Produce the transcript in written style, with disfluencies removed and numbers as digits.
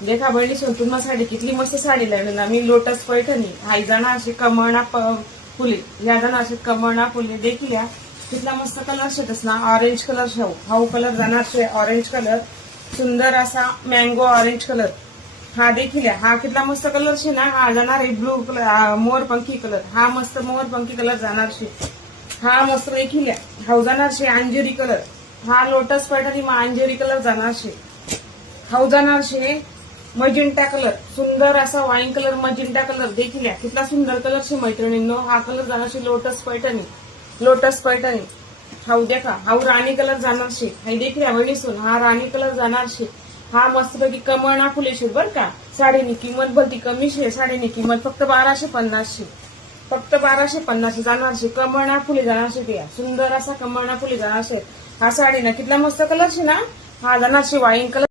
देखा बहिणी सोनतुन साडी कितली मस्त साडी लागली ना मी लोटस पैठणी हाय जाणार असे कमळना फुले ह्या जाणार असे कमळना फुले देखील या कितला मस्त कलर शेतस ना ऑरेंज कलर शेव हाऊ कलर जाणार शे ऑरेंज कलर सुंदर असा मँगो ऑरेंज कलर हा देखील हा कितला मस्त कलर शे ना हा जाणार आहे ब्लू कलर मोरपंखी कलर हा मस्त मोरपंखी कलर जाणार शे हा मस्त देखील हाऊ जाणार शे अंजेरी कलर हा लोटस पैठणी मा अंजेरी कलर जाणार शे हाऊ जाणार शे मजिंटा कलर सुंदर असा वाईन कलर मजिंटा कलर देखील कितना सुंदर कलर शे मैत्रिणींनो हा कलर जाणार शे लोटस पैठणी हाऊ देखा हाऊ राणी कलर जाणार शे हाय देखील वणीसून हा राणी कलर जाणार शे हा मस्तपैकी कमळना फुले शे बर का साडीनी किंमत भलती कमी शे साडीनी किंमत फक्त 1250 शे फक्त 1250 जाणार शे कमळना फुले जाणार शे ते सुंदर असा कमळना फुले जाणार शे हा साडीना कितला मस्त कलर शे ना हा जाणार शे वाईन कलर